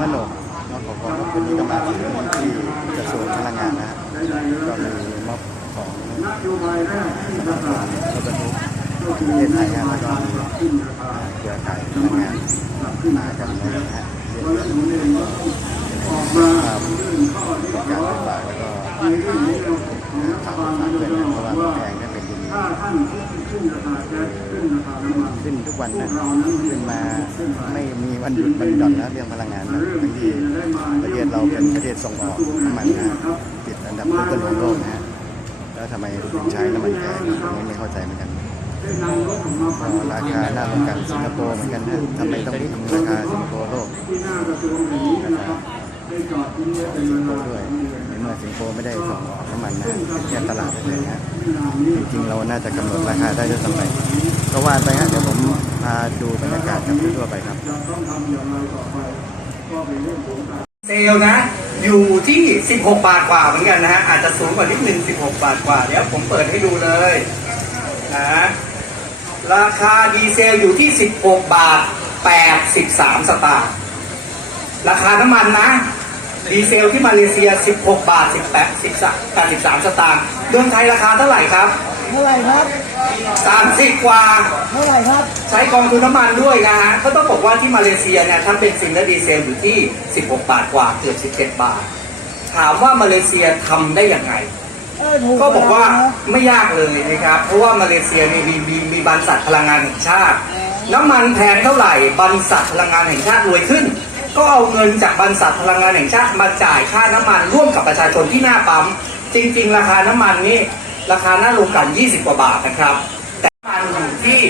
มโนกนองขอความว่าวันนี้ก็มาถึงที่กระทรวงพลังงานนะฮะก็มีม็อบของสมาคมรถบรรทุกประเทศไทยนะแล้วก็มีเครือข่ายพลังงานมากันนะฮะเยอะครับการไฟฟ้าแล้วก็ข่าวสารด้วยนะเพราะว่าแพงนั่นเป็นอย่างนี้ถ้าท่าน ขึ้นทุกวันนะขึ้นมาไม่มีวันหยุดวันหย่อนนะเรื่องพลังงานนะทั้งที่ประเทศเราเป็นประเทศส่งออกน้ำมันนะติดอันดับต้นๆของโลกนะฮะแล้วทำไมถึงใช้น้ำมันแพงไม่ไม่เข้าใจเหมือนกันราคาหน้าเหมือนกันสิงคโปร์เหมือนกันนะทำไมต้องมีราคาสิงคโปร์โลกที่หน้ากระทรวงแห่งนี้นะครั เป็นสิงโปลาร์ด้วยในเมื่อสิงคโปร์ไม่ได้ส่งออกน้ำมันนะแค่ตลาดเลยนะจริงๆเราน่าจะกำหนดราคาได้ด้วยซ้ำไปก็ว่าไปฮะเดี๋ยวผมพาดูบรรยากาศกันทั่วไปครับจะต้องทำอย่างไรต่อไปก็เป็นเรื่องของเซลนะ อยู่ที่ 16 บาทกว่าเหมือนกันนะฮะอาจจะสูงกว่านิดนึง16 บาทกว่าเดี๋ยวผมเปิดให้ดูเลยนะราคาดีเซลอยู่ที่ 16 บาท 83 สตางค์ราคาน้ำมันนะ ดีเซลที่มาเลเซีย 16 บาท 18 13 83 สตางค์เมืองไทยราคาเท่าไหร่ครับ เท่าไหร่ครับ 30 กว่า เท่าไหร่ครับ ใช้กองทุนน้ำมันด้วยนะฮะ ก็ต้องบอกว่าที่มาเลเซียเนี่ยทั้งเป็นซินและดีเซลอยู่ที่ 16 บาทกว่าเกือบ17 บาท ถามว่ามาเลเซียทำได้อย่างไงเออถูกก็บอกว่านะไม่ยากเลยนะครับ เพราะว่ามาเลเซียมีมีมีมีบรรษัทพลังงานแห่งชาติ น้ำมันแพงเท่าไหร่บรรษัทพลังงานแห่งชาติรวยขึ้น ก็เอาเงินจากบรรษัทพลังงานแห่งชาติมาจ่ายค่าน้ำมันร่วมกับประชาชนที่หน้าปั๊มจริง ๆ ราคาน้ำมันนี่ราคาหน้าโรงกลั่น20 กว่าบาทนะครับ แต่น้ำมันอยู่ที่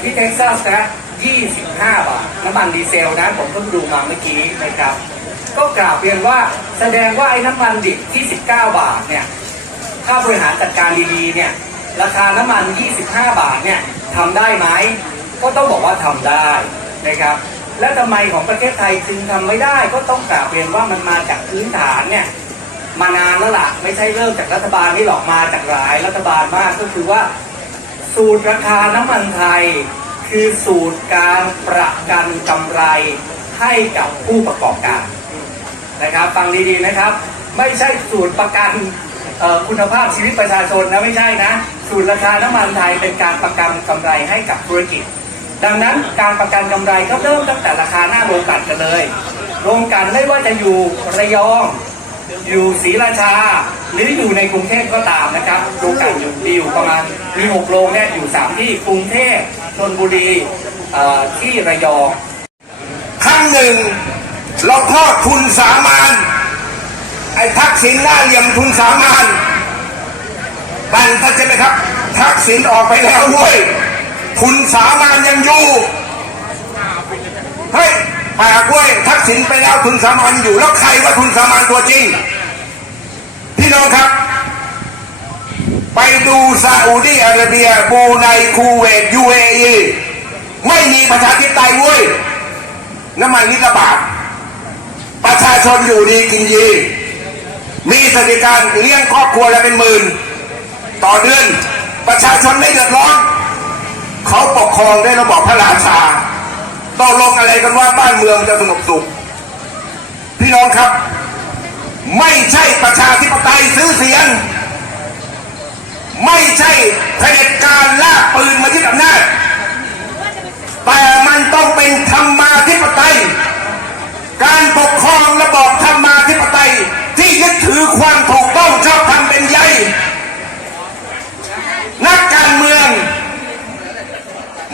ที่เท็กซัสนะ25 บาท น้ำมันดีเซลนะ ผมเพิ่งดูมาเมื่อกี้นะครับ ก็กล่าวเพียงว่าแสดงว่าไอ้น้ำมันดิบที่ 19 บาทเนี่ยถ้าบริหารจัดการดีๆเนี่ยราคาน้ำมัน 25 บาทเนี่ยทำได้ไหม ก็ต้องบอกว่าทำได้นะครับ และทำไมของประเทศไทยจึงทำไม่ได้ก็ต้องกล่าวเรียนว่ามันมาจากพื้นฐานเนี่ยมานานแล้วล่ะไม่ใช่เริ่มจากรัฐบาลนี่หรอกมาจากหลายรัฐบาลมากก็คือว่า สูตรราคาน้ำมันไทย คือสูตรการประกันกำไรให้กับผู้ประกอบการนะครับฟังดีๆนะครับ ไม่ใช่สูตรประกันคุณภาพชีวิตประชาชนนะไม่ใช่นะ สูตรราคาน้ำมันไทยเป็นการประกันกำไรให้กับธุรกิจ ดังนั้นการประกันกำไรก็เริ่มตั้งแต่ราคาหน้าโรงกันกันเลย โรงกันไม่ว่าจะอยู่ระยอง อยู่ศรีราชา หรืออยู่ในกรุงเทพก็ตามนะครับโรงกันอยู่มีอยู่ประมาณมีหกโรงเนี่อยู่สามที่กรุงเทพชนบุรีที่ระยองครั้งหนึ่งเราทอดทุนสามานไอ้ทักษิณหน้าเหลี่ยมทุนสามานท่านท่านใช่ไหมครับ ทักษิณออกไปแล้วด้วย ทุนสามานยังอยู่เฮ้ยหากเว้ยทักษิณไปแล้วทุนสามานอยู่แล้วใครว่าทุนสามานตัวจริง พี่น้องครับ ไปดูซาอุดีอาระเบียบูไนคูเวตยูเออีไม่มีประชาธิปไตยเว้ยน้ำมันลิตระบาท ประชาชนอยู่ดีกินดีมีสวัสดิการเลี้ยงครอบครัวละเป็นหมื่น ต่อเดือน ประชาชนไม่เดือดร้อน เขาปกครองได้ระบอบพระราชาต้อลงอะไรกันว่าบ้านเมืองจะสงบสุข พี่น้องครับ ไม่ใช่ประชาธิปไตยซื้อเสียง ไม่ใช่เผด็จการลากปืนมายึดอำนาจแต่มันต้องเป็นธรรมาธิปไตย การปกครองระบอบธรรมาธิปไตยที่ยึดถือความถูกต้องชอบธรรมเป็นใหญ่ นักการเมือง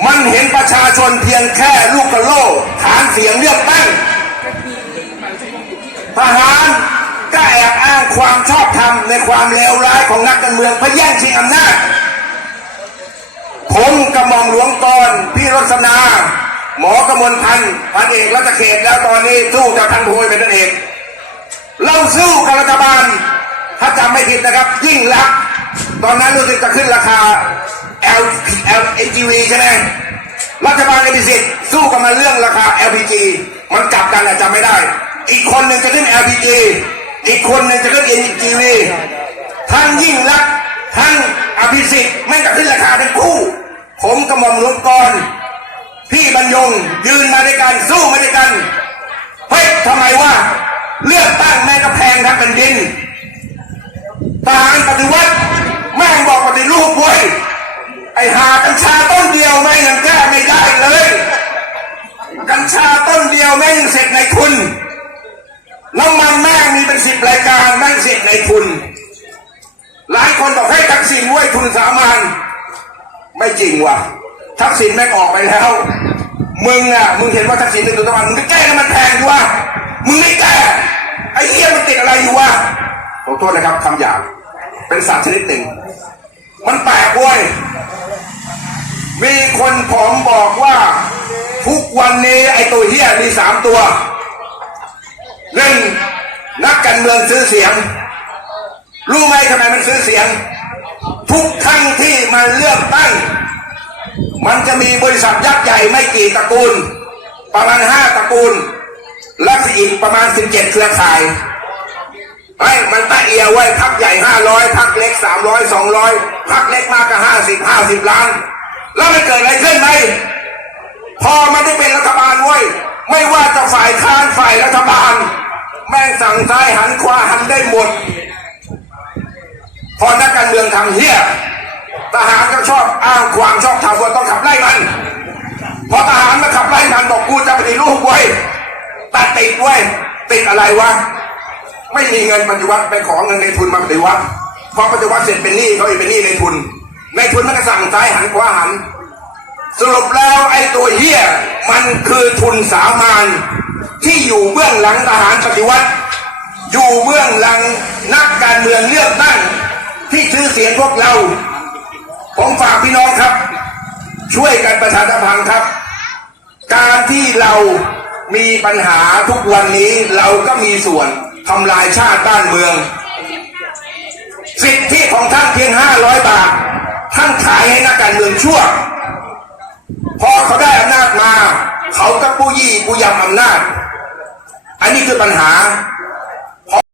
มันเห็นประชาชนเพียง แค่ลูกกระโลกฐานเสียงเลือกตั้งทหารก็แอบอ้างความชอบธรรมในความเลวร้ายของนักการเมืองเพื่อแย่งชิงอำนาจ ผมกระหม่อมหลวงกรพี่รสนา หมอกระมวลพันธ์พันเอกรัชเขตแล้วตอนนี้สู้กับทันโพยเป็นนั่นเอง เราสู้กับรัฐบาล ถ้าจำไม่ผิดนะครับ ยิ่งรัก ตอนนั้นรู้สึกจะขึ้นราคา L L N G V ใช่ไหม รัฐบาลอพิสิทธิ์สู้กับมันเรื่องราคา LPG มันกลับกันอะจำไม่ได้ อีกคนหนึ่งจะขึ้น LPG อีกคนหนึ่งจะขึ้น NGV ทั้งยิ่งรักทั้งอภิสิทธิ์ไม่งจะขึ้นราคาเป็นคู่ ผมกระหม่อมลวงกรพี่บรรยงยืนมาด้วยกันสู้มาด้วยกันเฮ้ยเดี ยวแม่งเสร็จในทุนน้ำมันแม่งมีเป็นสิบรายการแม่งเสร็จในทุน หลายคนบอกให้ทักษิณไว้ยทุนสามัญไม่จริงว่ะทักษิณแม่งออกไปแล้ว มึงอะมึงเห็นว่าทักษิณเป็นทุนสามัญมึงก็แก้ให้มันแพงดีวะมึงไม่แก้ไอ้เหี้ยมันติดอะไรอยู่วะขอโทษนะครับคำหยาบเป็นสัตว์ชนิดหนึ่ง มันแปลกเว้ย มีคนผมบอกว่า ทุกวันนี้ไอ้ตัวเหี้ยมีสามตัวหนึ่งนักการเมืองซื้อเสียง รู้ไหมทำไมมันซื้อเสียง ทุกครั้งที่มันเลือกตั้ง มันจะมีบริษัทยักษ์ใหญ่ไม่กี่ตระกูล ประมาณห้าตระกูล และอีกประมาณสิบเจ็ดเครือข่ายไอ้มันตะเอียไว้พักใหญ่ห้าร้อยพักเล็กสามร้อยสองร้อยพักเล็กมากก็ห้าสิบห้าสิบล้าน แล้วมันเกิดอะไรขึ้นไหมพอมันได้เป็นรัฐบาลเว้ยไม่ว่าจะฝ่ายค้านฝ่ายรัฐบาล แม่งสั่งซ้ายหันขวาหันได้หมด พอนักการเมืองทำเฮี้ยทหารก็ชอบอ้างความชอบธรรมว่าต้องขับไล่มัน พอทหารมาขับไล่มันบอกกูจะปฏิรูปไว้ยตัดติดไว้ยติดอะไรวะไม่มีเงินปฏิวัติไปขอเงินในทุนมาปฏิวัติพอปฏิวัติเสร็จเป็นหนี้เขาอีกเป็นหนี้ในทุน ในทุนมันก็สั่งซ้ายหันขวาหัน สรุปแล้วไอ้ตัวเหี้ยมันคือทุนสามานที่อยู่เบื้องหลังทหารปฏิวัติ อยู่เบื้องหลังนักการเมืองเลือกตั้งที่ซื้อเสียงพวกเราผมฝากพี่น้องครับ ช่วยกันประชาสัมพันธ์ครับ การที่เรามีปัญหาทุกวันนี้เราก็มีส่วนทำลายชาติบ้านเมือง สิทธิของท่านเพียงห้าร้อยบาท ขายให้นักการเมืองชั่ว พอเขาได้อำนาจมา เขาก็ปู้ยี่ปู้ยำอำนาจ อันนี้คือปัญหา